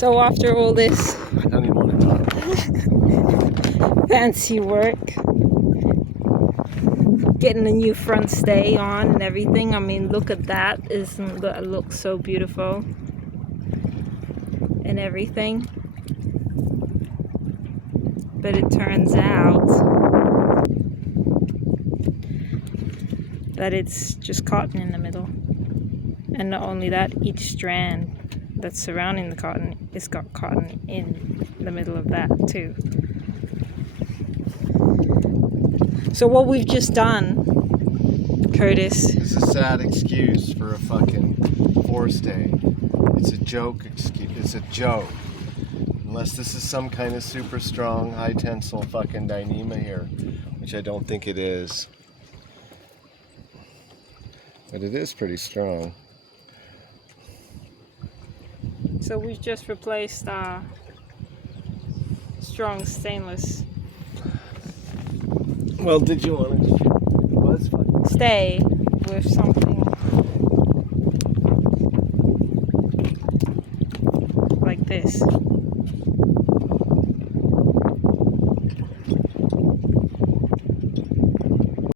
So after all this I don't even want to talk. fancy work, getting a new front stay on and everything, I mean, look at that. Isn't that look so beautiful and everything? But it turns out that it's just cotton in the middle. And not only that, each strand that's surrounding the cotton is got cotton in the middle of that too. So what we've just done, Curtis, It's a sad excuse for a fucking forest day. It's a joke excuse. It's a joke. Unless this is some kind of super strong, high tensile fucking Dyneema here, which I don't think it is. But it is pretty strong. so we've just replaced strong stainless Well, did you want to? It was fucking. stay with something like this.